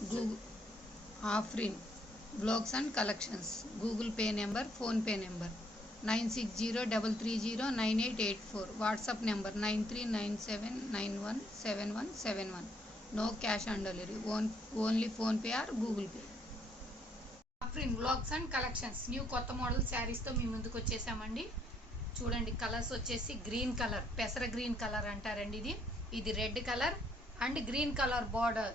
Google Afrin blogs and collections. Google pay number PhonePe number. Nine six zero double three zero nine eight eight four. WhatsApp number nine three nine seven nine one seven one seven one. No cash on delivery. Own only PhonePe or Google pay. Afrin blogs and collections. New కొత్త model శారీస్తో మీ ముందుకు వచ్చేసామండి. చూడండి colours వచ్చేసి green colour పెసర green colour అంటారండి ఇది. ఇది red colour and green colour border.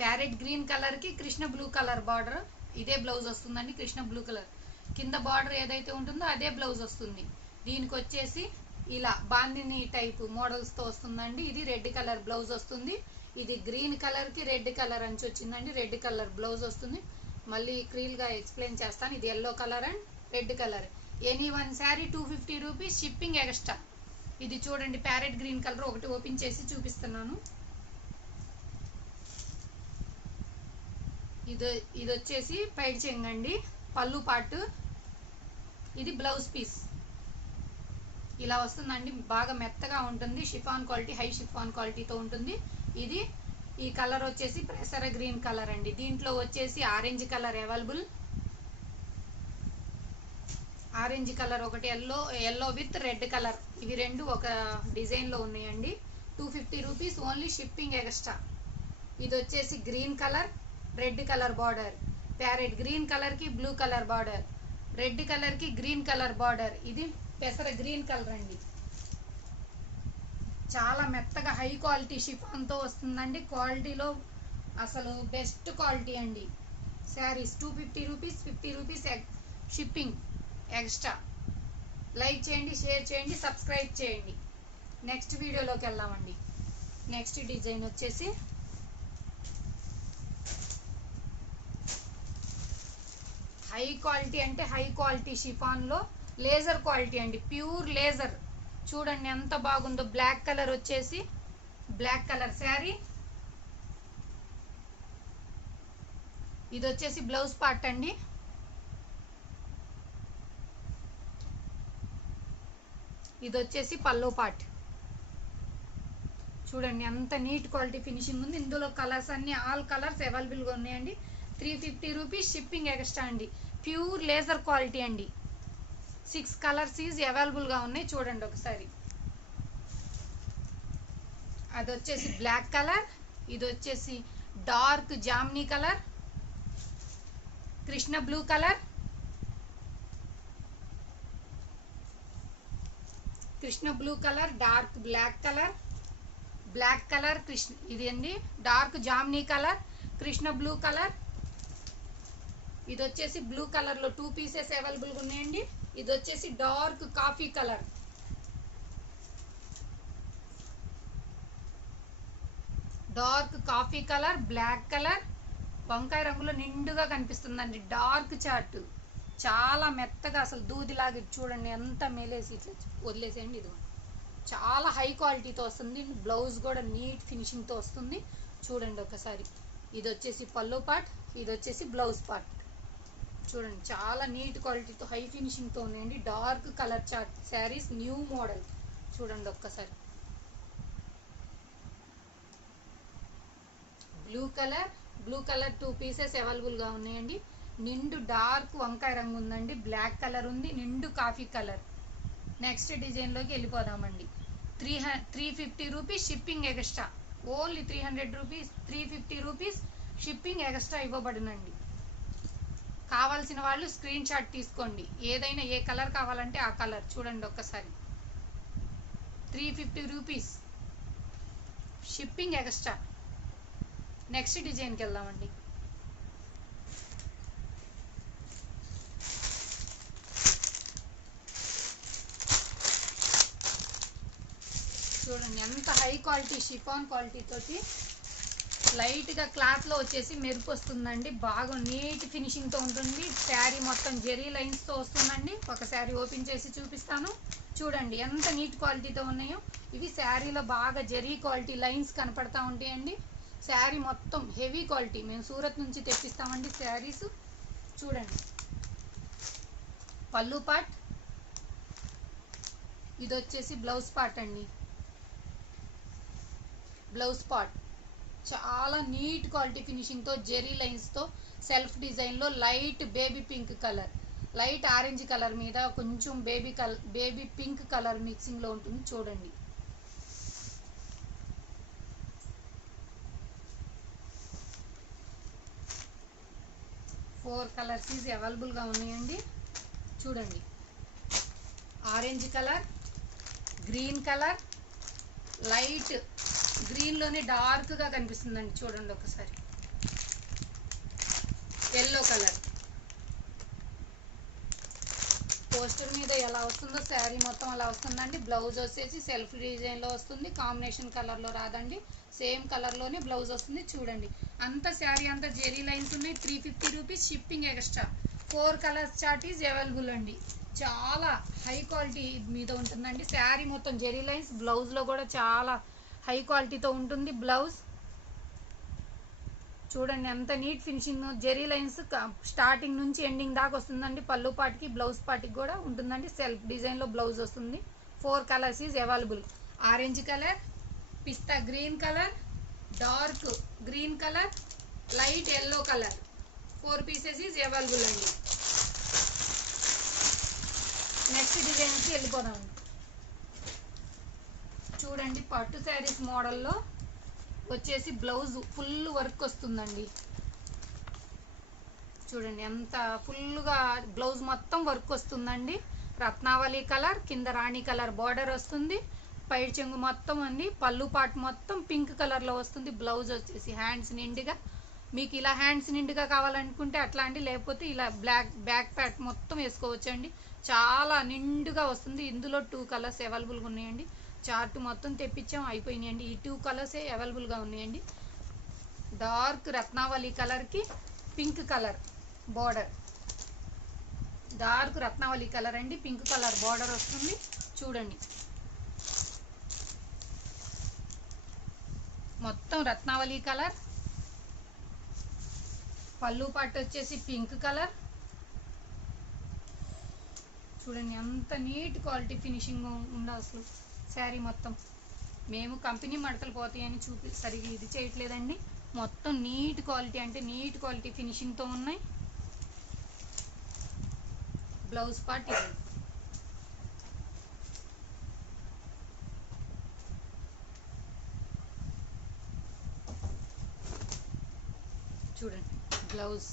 Parrot green కలర్కి కృష్ణ బ్లూ కలర్ బార్డర్. ఇదే బ్లౌజ్ వస్తుందండి కృష్ణ బ్లూ కలర్. కింద బార్డర్ ఏదైతే ఉంటుందో అదే బ్లౌజ్ వస్తుంది. దీనికి వచ్చేసి ఇలా బాందిని టైప్ మోడల్స్తో వస్తుందండి. ఇది రెడ్ కలర్ బ్లౌజ్ వస్తుంది. ఇది గ్రీన్ కలర్కి రెడ్ కలర్ అంచు వచ్చిందండి. రెడ్ కలర్ బ్లౌజ్ వస్తుంది. మళ్ళీ క్రీల్గా ఎక్స్ప్లెయిన్ చేస్తాను. ఇది yellow colour and red colour. Any one sari two fifty rupees shipping extra. ఇది చూడండి ప్యారెట్ గ్రీన్ కలర్ ఒకటి ఓపెన్ చేసి చూపిస్తున్నాను. ఇది ఇది వచ్చేసి పైడ్ చెంగండి పళ్ళు పాటు. ఇది బ్లౌజ్ పీస్ ఇలా వస్తుందండి బాగా మెత్తగా ఉంటుంది షిఫాన్ క్వాలిటీ హై షిఫాన్ క్వాలిటీతో ఉంటుంది. ఇది ఈ కలర్ వచ్చేసి ప్రెసర గ్రీన్ కలర్ అండి. దీంట్లో వచ్చేసి orange colour available orange colour ఒకటి yellow yellow with red colour ఇవి రెండు ఒక డిజైన్లో ఉన్నాయండి. Two fifty rupees only shipping extra ఇది వచ్చేసి green colour red colour border. Parrot green కలర్కి బ్లూ కలర్ బార్డర్. రెడ్ కలర్కి గ్రీన్ కలర్ బార్డర్. ఇది పెసర గ్రీన్ కలర్ అండి. చాలా మెత్తగా హై క్వాలిటీ షిఫాన్తో వస్తుందండి. క్వాలిటీలో అసలు బెస్ట్ క్వాలిటీ అండి. Saris two fifty rupees fifty rupees shipping extra. Like చేయండి షేర్ చేయండి సబ్స్క్రైబ్ చేయండి. నెక్స్ట్ వీడియోలోకి వెళ్దామండి. నెక్స్ట్ డిజైన్ వచ్చేసి హై క్వాలిటీ అంటే హై క్వాలిటీ షిఫాన్లో లేజర్ క్వాలిటీ అండి. Pure laser. చూడండి ఎంత బాగుందో. బ్లాక్ కలర్ వచ్చేసి బ్లాక్ కలర్ శారీ. ఇది వచ్చేసి బ్లౌజ్ పార్ట్ అండి. ఇది వచ్చేసి పల్లో పార్ట్. చూడండి ఎంత నీట్ క్వాలిటీ ఫినిషింగ్ ఉంది. ఇందులో కలర్స్ అన్ని ఆల్ కలర్స్ అవైలబుల్గా ఉన్నాయండి. Three fifty rupees shipping extra అండి. ప్యూర్ లేజర్ క్వాలిటీ అండి. సిక్స్ కలర్స్ ఈజ్ అవైలబుల్గా ఉన్నాయి. చూడండి ఒకసారి. అది వచ్చేసి బ్లాక్ కలర్ ఇది వచ్చేసి dark జామ్నీ colour Krishna blue colour Krishna blue colour dark black colour black colour Krishna ఇది అండి డార్క్ జామ్నీ కలర్ కృష్ణ బ్లూ కలర్ ఇది వచ్చేసి బ్లూ కలర్లో టూ పీసెస్ అవైలబుల్గా ఉన్నాయండి. ఇది వచ్చేసి dark coffee colour. Dark coffee colour black colour. వంకాయ రంగులో నిండుగా కనిపిస్తుందండి. డార్క్ చార్ట్ చాలా మెత్తగా అసలు దూదిలాగా చూడండి. ఎంత మేలేసి ఇట్లా వదిలేసేయండి ఇది చాలా హై క్వాలిటీతో వస్తుంది. బ్లౌజ్ కూడా నీట్ ఫినిషింగ్తో వస్తుంది. చూడండి ఒకసారి. ఇది వచ్చేసి పళ్ళు పార్ట్ ఇది వచ్చేసి బ్లౌజ్ పార్ట్. చూడండి చాలా నీట్ క్వాలిటీతో హై ఫినిషింగ్తో ఉన్నాయండి. Dark colour chart saris new model చూడండి ఒక్కసారి. Blue colour blue colour two pieces అవైలబుల్గా ఉన్నాయండి. నిండు డార్క్ వంకాయ రంగు ఉందండి. బ్లాక్ కలర్ ఉంది నిండు కాఫీ కలర్ నెక్స్ట్ డిజైన్లోకి వెళ్ళిపోదామండి. Three three fifty rupees shipping extra only three hundred rupees three fifty rupees shipping extra ఇవ్వబడినండి. కావాల్సిన వాళ్ళు స్క్రీన్ షాట్ తీసుకోండి. ఏదైనా ఏ కలర్ కావాలంటే ఆ కలర్ చూడండి ఒక్కసారి. Three fifty rupees shipping extra next డిజైన్కి వెళ్దామండి. చూడండి ఎంత హై క్వాలిటీ షిఫాన్ క్వాలిటీ తోటి లైట్గా క్లాత్లో వచ్చేసి మెరుపు వస్తుందండి. బాగా నీట్ ఫినిషింగ్తో ఉంటుంది. శారీ మొత్తం జెరీ లైన్స్తో వస్తుందండి. ఒక శారీ ఓపెన్ చేసి చూపిస్తాను. చూడండి ఎంత నీట్ క్వాలిటీతో ఉన్నాయో. ఇవి శారీలో బాగా జెరీ క్వాలిటీ లైన్స్ కనపడతా ఉంటాయండి. శారీ మొత్తం హెవీ క్వాలిటీ. మేము సూరత్ నుంచి తెప్పిస్తామండి శారీస్. చూడండి. పళ్ళు పార్ట్. ఇది వచ్చేసి బ్లౌజ్ పార్ట్ అండి. Blouse part. చాలా నీట్ క్వాలిటీ ఫినిషింగ్తో జెరీ లైన్స్తో సెల్ఫ్ డిజైన్లో light baby pink colour. Light orange colour మీద కొంచెం baby colour baby pink colour మిక్సింగ్లో ఉంటుంది చూడండి. ఫోర్ కలర్స్ ఈజ్ అవైలబుల్గా ఉన్నాయండి. చూడండి. Orange colour green colour light గ్రీన్లోనే డార్క్గా కనిపిస్తుందండి చూడండి ఒకసారి. Yellow colour. పోస్టర్ మీద ఎలా వస్తుందో శారీ మొత్తం అలా వస్తుందండి. బ్లౌజ్ వచ్చేసి సెల్ఫ్ డిజైన్లో వస్తుంది కాంబినేషన్ కలర్లో రాదండి. సేమ్ కలర్లోనే బ్లౌజ్ వస్తుంది చూడండి. అంత శారీ అంత జెరీ లైన్స్ ఉన్నాయి three fifty rupees shipping extra. Four colours chart is available అండి. చాలా హై క్వాలిటీ మీద ఉంటుందండి. శారీ మొత్తం జెరీ లైన్స్ బ్లౌజ్లో కూడా చాలా హై క్వాలిటీతో ఉంటుంది బ్లౌజ్. చూడండి ఎంత నీట్ ఫినిషింగ్ జెరీ లైన్స్ స్టార్టింగ్ నుంచి ఎండింగ్ దాకా వస్తుందండి. పళ్ళు పాటికి బ్లౌజ్ పాటికి కూడా ఉంటుందండి. సెల్ఫ్ డిజైన్లో బ్లౌజ్ వస్తుంది. Four colours is available. Orange colour pista green colour dark green colour light yellow colour. Four pieces is available అండి. నెక్స్ట్ డిజైన్కి వెళ్ళిపోదాం చూడండి పట్టు శారీస్ మోడల్లో వచ్చేసి బ్లౌజ్ ఫుల్ వర్క్ వస్తుందండి. చూడండి ఎంత ఫుల్గా బ్లౌజ్ మొత్తం వర్క్ వస్తుందండి. రత్నావళి కలర్ కింద రాణి కలర్ బార్డర్ వస్తుంది. పైడి చెంగు మొత్తం అండి. పళ్ళు పాటు మొత్తం పింక్ కలర్లో వస్తుంది. బ్లౌజ్ వచ్చేసి హ్యాండ్స్ నిండుగా. మీకు ఇలా హ్యాండ్స్ నిండుగా కావాలనుకుంటే అట్లా అండి. లేకపోతే ఇలా బ్లాక్ బ్యాక్ ప్యాట్ మొత్తం వేసుకోవచ్చండి. చాలా నిండుగా వస్తుంది. ఇందులో టూ కలర్స్ అవైలబుల్గా ఉన్నాయండి. చార్ట్ మొత్తం తెప్పించాం అయిపోయినాయండి. ఈ టూ కలర్సే అవైలబుల్గా ఉన్నాయండి. డార్క్ రత్నావళి కలర్కి పింక్ కలర్ బార్డర్ డార్క్ రత్నావళి కలర్ అండి పింక్ కలర్ బార్డర్ వస్తుంది. చూడండి. మొత్తం రత్నావళి కలర్ పళ్ళు పట్టు వచ్చేసి పింక్ కలర్ చూడండి ఎంత నీట్ క్వాలిటీ ఫినిషింగ్ ఉంది అసలు. శారీ మొత్తం. మేము కంపెనీ మడతలు పోతాయని చూపి సరిగ్గా ఇది చేయట్లేదండి. మొత్తం నీట్ క్వాలిటీ అంటే నీట్ క్వాలిటీ ఫినిషింగ్తో ఉన్నాయి. బ్లౌజ్ పార్ట్ ఇది. చూడండి బ్లౌజ్.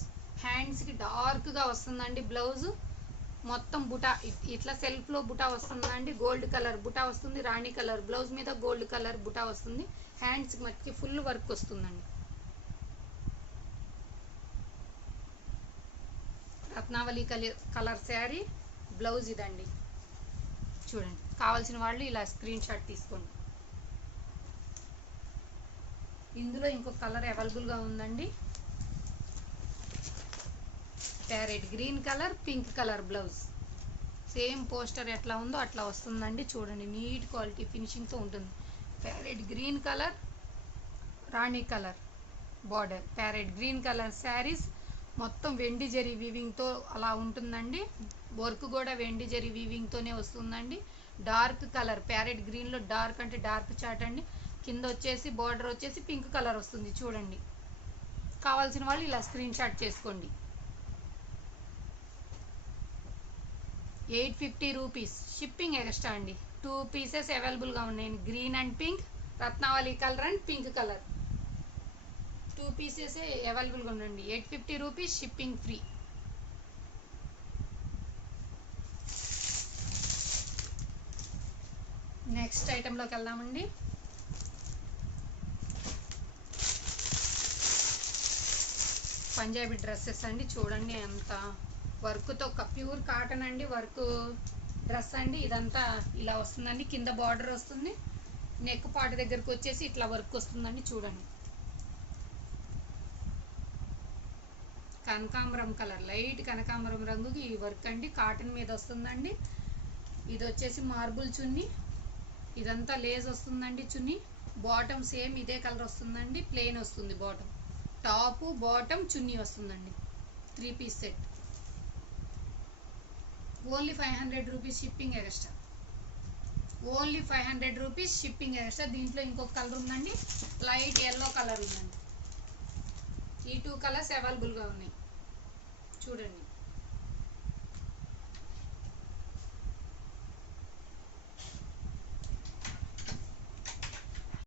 హ్యాండ్స్కి డార్క్గా వస్తుందండి బ్లౌజ్. మొత్తం బుటా ఇట్లా సెల్ఫ్లో బుటా వస్తుందండి గోల్డ్ కలర్ బుటా వస్తుంది రాణి కలర్ బ్లౌజ్ మీద గోల్డ్ కలర్ బుటా వస్తుంది హ్యాండ్స్కి మట్టుకి ఫుల్ వర్క్ వస్తుందండి. రత్నావళి కలర్ కలర్ శారీ బ్లౌజ్ ఇదండి. చూడండి కావాల్సిన వాళ్ళు ఇలా స్క్రీన్ షాట్ తీసుకోండి. ఇందులో ఇంకొక కలర్ అవైలబుల్గా ఉందండి. Parrot green colour pink colour blouse. Same poster ఎట్లా ఉందో అట్లా వస్తుందండి. చూడండి నీట్ క్వాలిటీ ఫినిషింగ్తో ఉంటుంది. ప్యారెట్ గ్రీన్ కలర్ రాణి colour border. Parrot green colour saris మొత్తం వెండి జరి వీవింగ్తో అలా ఉంటుందండి. వర్క్ కూడా వెండి జరి వీవింగ్తోనే వస్తుందండి. డార్క్ కలర్ ప్యారెట్ గ్రీన్లో డార్క్ అంటే డార్క్ చాట్ అండి. కింద వచ్చేసి బార్డర్ వచ్చేసి పింక్ కలర్ వస్తుంది. చూడండి. కావాల్సిన వాళ్ళు ఇలా స్క్రీన్ షాట్ చేసుకోండి. Eight fifty rupees. Shipping extra అండి. టూ పీసెస్ అవైలబుల్గా ఉన్నాయి. గ్రీన్ అండ్ పింక్ రత్నావళి colour and pink colour two pieces అవైలబుల్గా ఉండండి. Eight fifty rupees shipping free next ఐటెంలోకి వెళ్దామండి. పంజాబీ డ్రెస్సెస్ అండి. చూడండి ఎంత వర్క్తో ఒక ప్యూర్ కాటన్ అండి వర్క్ డ్రెస్ అండి. ఇదంతా ఇలా వస్తుందండి. కింద బార్డర్ వస్తుంది. నెక్ పాటు దగ్గరకు వచ్చేసి ఇట్లా వర్క్ వస్తుందండి చూడండి. కనకాంబరం కలర్ లైట్ కనకాంబరం రంగుకి ఈ వర్క్ అండి. కాటన్ మీద వస్తుందండి. ఇది వచ్చేసి మార్బుల్ చున్నీ. ఇదంతా లేజ్ వస్తుందండి చున్నీ. బాటమ్ సేమ్ ఇదే కలర్ వస్తుందండి. ప్లెయిన్ వస్తుంది బాటమ్. టాపు బాటమ్ చున్నీ వస్తుందండి. Three piece set. Only five hundred rupees shipping extra. Only five hundred rupees shipping extra. దీంట్లో ఇంకొక కలర్ ఉందండి. లైట్ ఎల్లో కలర్ ఉందండి. ఈ టూ కలర్స్ అవైలబుల్గా ఉన్నాయి. చూడండి.